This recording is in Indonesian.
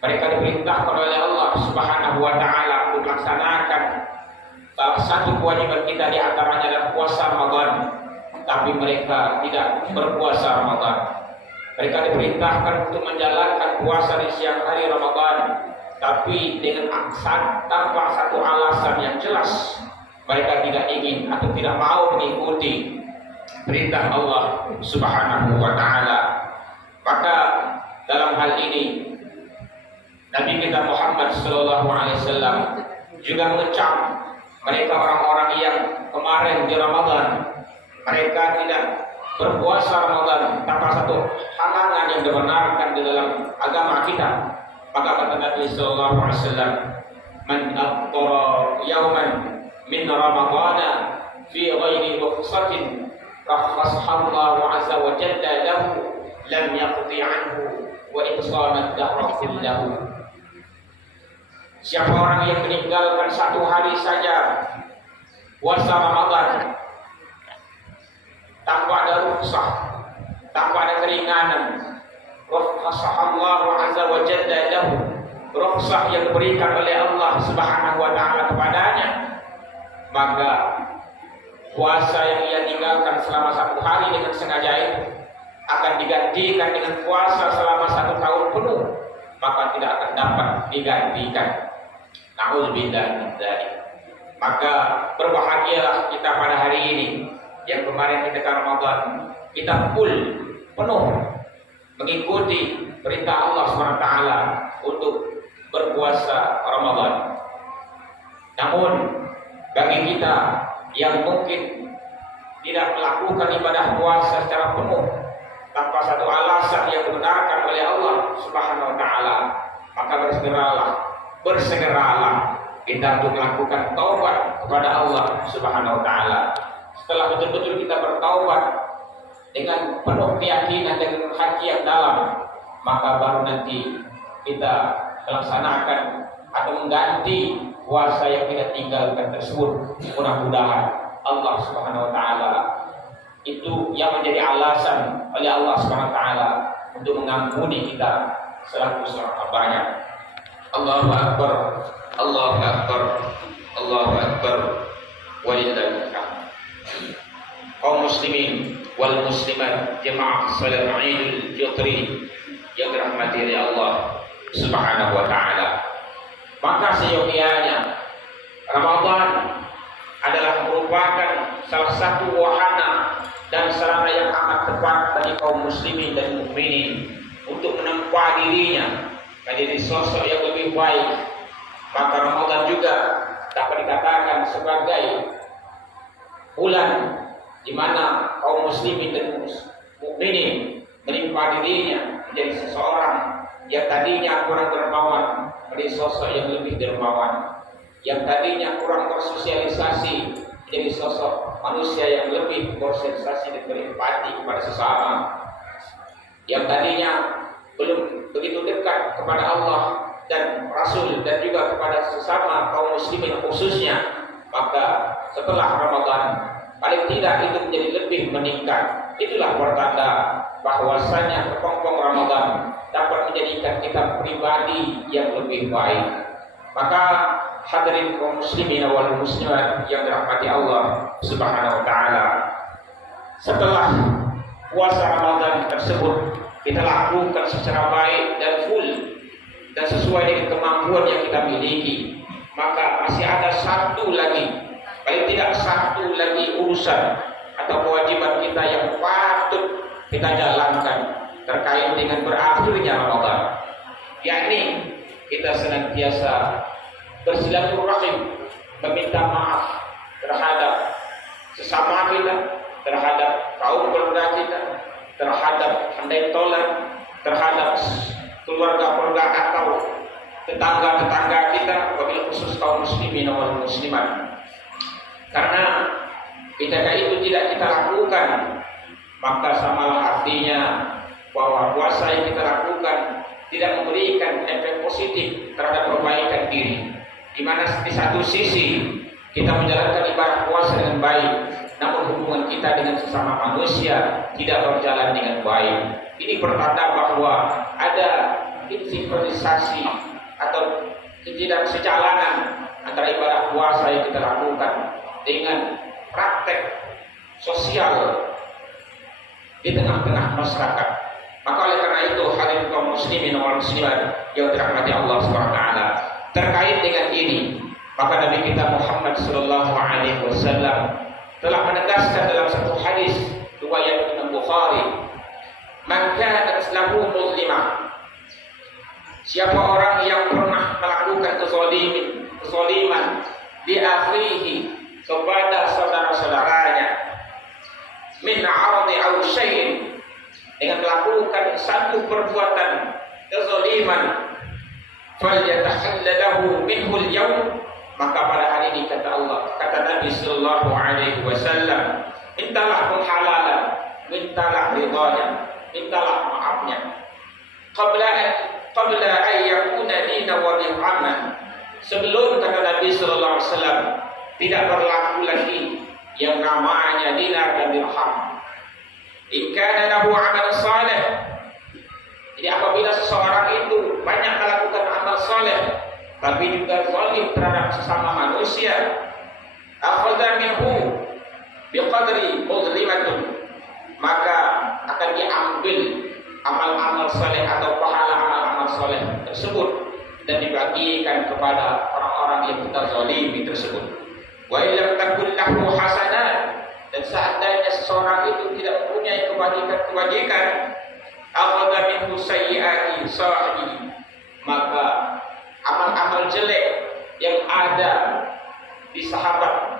Mereka diperintahkan oleh Allah Subhanahu wa taala untuk melaksanakan salah satu kewajiban kita di antaranya adalah puasa Ramadan, tapi mereka tidak berpuasa Ramadan. Mereka diperintahkan untuk menjalankan puasa di siang hari Ramadan, tapi dengan tanpa satu alasan yang jelas. Mereka tidak ingin atau tidak mau mengikuti perintah Allah Subhanahu wa taala. Maka dalam hal ini Nabi kita Muhammad sallallahu alaihi wasallam juga mengecam mereka orang-orang yang kemarin di Ramadan mereka tidak berpuasa Ramadan tanpa satu halangan yang dibenarkan di dalam agama kita. Maka kata Nabi sallallahu alaihi wasallam, "Man aftara yawman min Ramadana fi ghairi rukhsatin rakhkhasallahu azza wa jalla lahu lam yaqdi anhu wa in shamat dahra kullahu." Siapa orang yang meninggalkan satu hari saja puasa Ramadan tanpa ada rukhsah, tanpa ada keringanan, rakhkhasallahu azza wa jalla lahu, rukhsah yang diberikan oleh Allah Subhanahu wa taala kepadanya, maka puasa yang ia tinggalkan selama satu hari dengan sengaja itu akan digantikan dengan puasa selama 1 tahun penuh, maka tidak akan dapat digantikan. Na'udzubillah min dzalik. Maka berbahagialah kita pada hari ini yang kemarin kita ke Ramadan, kita penuh mengikuti perintah Allah SWT untuk berpuasa Ramadan. Namun bagi kita yang mungkin tidak melakukan ibadah puasa secara penuh tanpa satu alasan yang dibenarkan oleh Allah Subhanahu wa taala, maka bersegeralah kita untuk melakukan taubat kepada Allah Subhanahu wa taala. Setelah betul-betul kita bertaubat dengan penuh keyakinan dan hati yang dalam, maka baru nanti kita melaksanakan atau mengganti puasa yang kita tinggalkan tersebut. Mudah-mudahan Allah Subhanahu wa taala itu yang menjadi alasan oleh Allah Subhanahu wa taala untuk mengampuni kita selaku seorang hambanya. Allahu akbar, Allahu akbar, Allahu akbar, walillahil hamd. Kaum muslimin wal muslimat jemaah salat Idul Fitri yang dirahmati oleh Allah Subhanahu wa taala. Maka seyogianya Ramadan adalah merupakan salah satu wahana dan sarana yang amat tepat bagi kaum muslimin dan mukminin untuk menempa dirinya menjadi sosok yang lebih baik. Maka Ramadan juga dapat dikatakan sebagai bulan di mana kaum muslimin dan mukminin menimpa dirinya menjadi seseorang yang tadinya kurang dermawan menjadi sosok yang lebih dermawan, yang tadinya kurang bersosialisasi menjadi sosok manusia yang lebih bersosialisasi dan berempati kepada sesama, yang tadinya belum begitu dekat kepada Allah dan Rasul dan juga kepada sesama kaum muslimin khususnya, maka setelah Ramadan paling tidak itu menjadi lebih meningkat. Itulah pertanda bahwasanya kepompong Ramadan dapat menjadikan kita pribadi yang lebih baik. Maka hadirin kaum muslimin wal muslimat yang dirahmati Allah Subhanahu wa taala, setelah puasa Ramadan tersebut kita lakukan secara baik dan full dan sesuai dengan kemampuan yang kita miliki, maka masih ada satu lagi, paling tidak satu lagi urusan atau kewajiban kita yang patut kita jalankan terkait dengan berakhirnya Ramadan, yakni kita senantiasa bersilaturahim, meminta maaf terhadap sesama kita, terhadap kaum keluarga kita, terhadap handai tolan, terhadap keluarga-keluarga atau tetangga-tetangga kita, wabil khusus kaum muslimin wal muslimat. Karena ketika itu tidak kita lakukan, maka samalah artinya bahwa puasa yang kita lakukan tidak memberikan efek positif terhadap perbaikan diri. Di mana di satu sisi kita menjalankan ibadah puasa dengan baik, namun hubungan kita dengan sesama manusia tidak berjalan dengan baik. Ini pertanda bahwa ada insinkronisasi atau ketidaksejalanan antara ibadah puasa yang kita lakukan dengan praktek sosial di tengah-tengah masyarakat. Maka oleh karena itu hadirin kaum muslimin wal muslimat yang dirahmati Allah Subhanahu wa taala, terkait dengan ini maka Nabi kita Muhammad sallallahu alaihi wasallam telah menegaskan dalam satu hadis riwayat Imam Bukhari, "Man kanat lahu muzlimah." Siapa orang yang pernah melakukan kezaliman di akhihi kepada saudara-saudaranya min 'ardi aw syai'in, dengan melakukan satu perbuatan kezaliman, falyatahallalahu minhu al-yawm, maka pada hari ini kata Allah, kata Nabi sallallahu alaihi wasallam, mintalah penghalalan, mintalah ridhanya, mintalah maafnya. Qabla an yakuna dina wa dirhaman, sebelum kata Nabi sallallahu alaihi wasallam tidak berlaku lagi yang namanya dinar dan dirham. In kana lahu amal saleh, jadi apabila seseorang itu banyak melakukan amal saleh tapi juga zalim terhadap sesama manusia, akhadha minhu biqadri muzlimatun, maka akan diambil amal-amal saleh atau pahala amal-amal saleh tersebut dan dibagikan kepada orang-orang yang kita zalimi tersebut. Wa illam takun lahu hasanat, dan seandainya seseorang itu tidak mempunyai kebajikan, akhadha minhu sayyi'ati sahibi, maka amal-amal jelek yang ada di sahabat